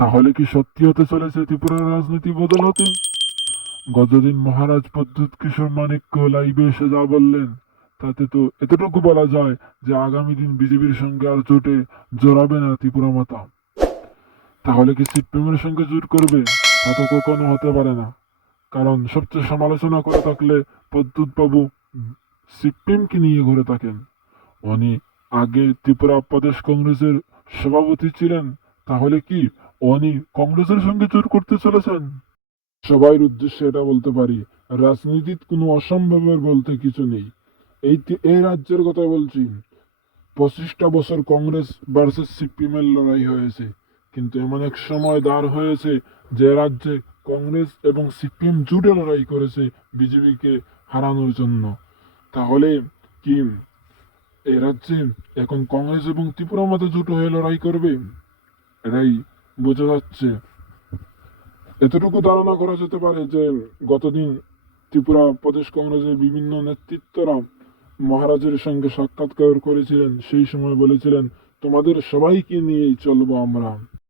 তাহলে কি সত্যি হতে চলেছে ত্রিপুরার রাজনীতি বদল হতে গতদিন মহারাজ পদ্মুৎ কিশোর মানিক্য লাইভে এসে যা বললেন, তাতে তো এতটুকু বলা যায় যে আগামী দিন বিজেপির সঙ্গে আর জোটে জড়াবে না ত্রিপুরা মাতা। তাহলে কি সিপিএমের সঙ্গে জোট করবে? তা তো কখনো হতে পারে না। কারণ সবচেয়ে সমালোচনা করে থাকলে বাবু সিপিএমকে নিয়ে ঘুরে থাকেন। উনি আগে ত্রিপুরা প্রদেশ কংগ্রেসের সভাপতি ছিলেন, তাহলে কি উনি কংগ্রেসের সঙ্গে জোট করতে চলেছেন। সবাই উদ্দেশ্যে এটা বলতে পারি রাজনীতির কোনো অসম্ভবের বলতে কিছু নেই। এই এই রাজ্যের কথা বলছি। পঁচিশটা বছর কংগ্রেস ভার্সেস সিপিএম এর লড়াই হয়েছে, কিন্তু এমন এক সময় দাঁড় হয়েছে যে রাজ্যে কংগ্রেস এবং সিপিএম জুটে লড়াই করেছে বিজেপিকে হারানোর জন্য। তাহলে কি এই রাজ্যে এখন কংগ্রেস এবং ত্রিপুরা মতো জোট হয়ে লড়াই করবে? এটাই বোঝা যাচ্ছে। এতটুকু ধারণা করা যেতে পারে যে গতদিন ত্রিপুরা প্রদেশ কংগ্রেসের বিভিন্ন নেতৃত্বরা মহারাজের সঙ্গে সাক্ষাৎকার করেছিলেন, সেই সময় বলেছিলেন, তোমাদের সবাইকে নিয়েই চলবো আমরা।